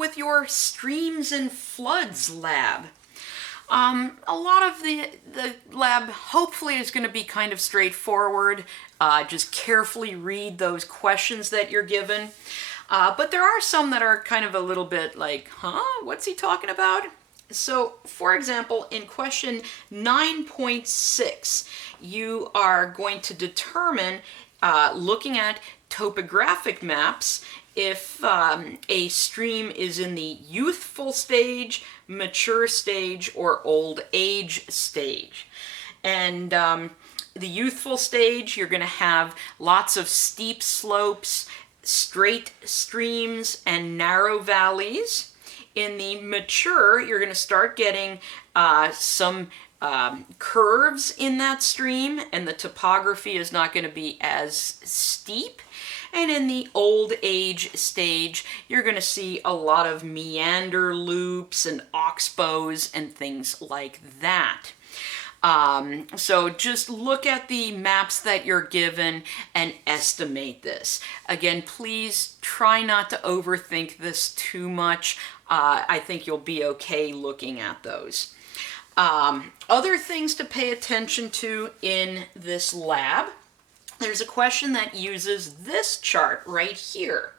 with your streams and floods lab. A lot of the lab hopefully is going to be kind of straightforward. Just carefully read those questions that you're given. But there are some that are kind of a little bit like, huh, what's he talking about? So, for example, in question 9.6, you are going to determine, looking at topographic maps, if a stream is in the youthful stage, mature stage, or old age stage. And the youthful stage, you're going to have lots of steep slopes, straight streams, and narrow valleys. In the mature, you're going to start getting some curves in that stream, and the topography is not going to be as steep. And in the old age stage, you're going to see a lot of meander loops and oxbows and things like that. So just look at the maps that you're given and estimate this. Again, please try not to overthink this too much. I think you'll be okay looking at those. Other things to pay attention to in this lab. There's a question that uses this chart right here.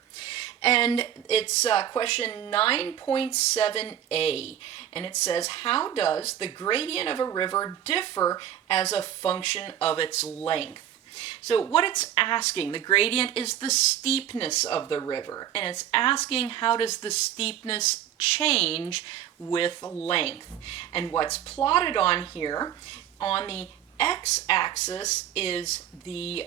And it's question 9.7a, and it says, how does the gradient of a river differ as a function of its length? So what it's asking, the gradient is the steepness of the river, and it's asking how does the steepness change with length. And what's plotted on here, on the x-axis is the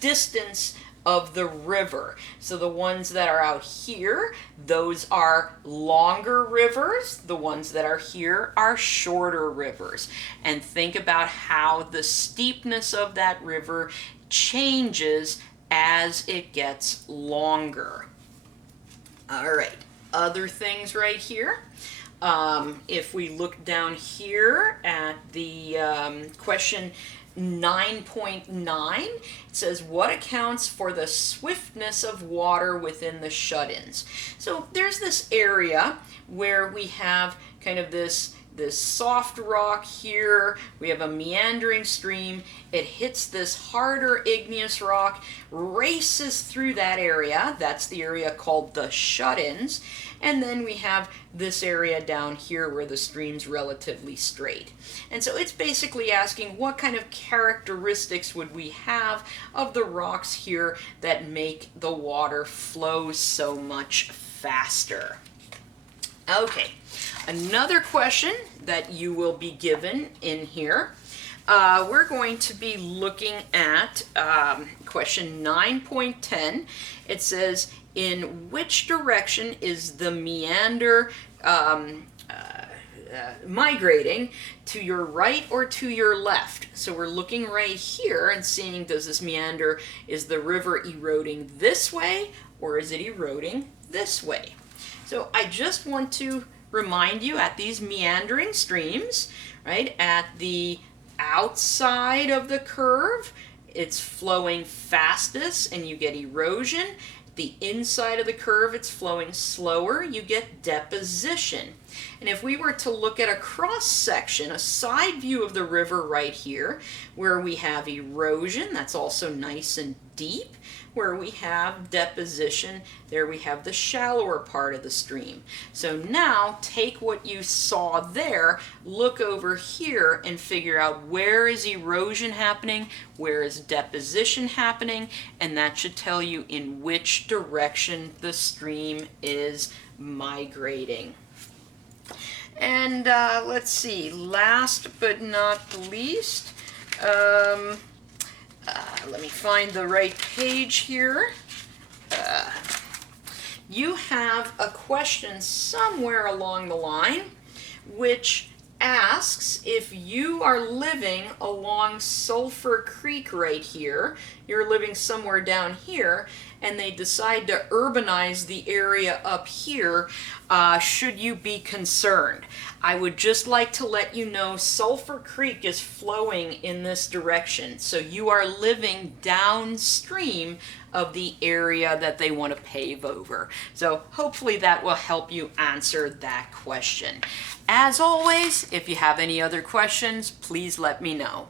distance of the river. So the ones that are out here, those are longer rivers. The ones that are here are shorter rivers. And think about how the steepness of that river changes as it gets longer. All right, other things right here. If we look down here at the question 9.9, it says, what accounts for the swiftness of water within the shut-ins? So there's this area where we have kind of this soft rock here, we have a meandering stream, it hits this harder igneous rock, races through that area, that's the area called the shut-ins, and then we have this area down here where the stream's relatively straight. And so it's basically asking what kind of characteristics would we have of the rocks here that make the water flow so much faster. Okay, another question that you will be given in here, we're going to be looking at question 9.10. It says, in which direction is the meander migrating, to your right or to your left? So we're looking right here and seeing, does this meander, is the river eroding this way or is it eroding this way? So I just want to remind you, at these meandering streams, right, at the outside of the curve, it's flowing fastest and you get erosion. The inside of the curve, it's flowing slower, you get deposition. And if we were to look at a cross section, a side view of the river right here, where we have erosion, that's also nice and deep, where we have deposition, there we have the shallower part of the stream. So now take what you saw there, look over here and figure out where is erosion happening, where is deposition happening, and that should tell you in which direction the stream is migrating. And let's see, last but not least, let me find the right page here. You have a question somewhere along the line which asks, if you are living along Sulphur Creek right here, you're living somewhere down here, and they decide to urbanize the area up here, should you be concerned? I would just like to let you know Sulphur Creek is flowing in this direction, so you are living downstream of the area that they want to pave over. So hopefully that will help you answer that question. As always, if you have any other questions, please let me know.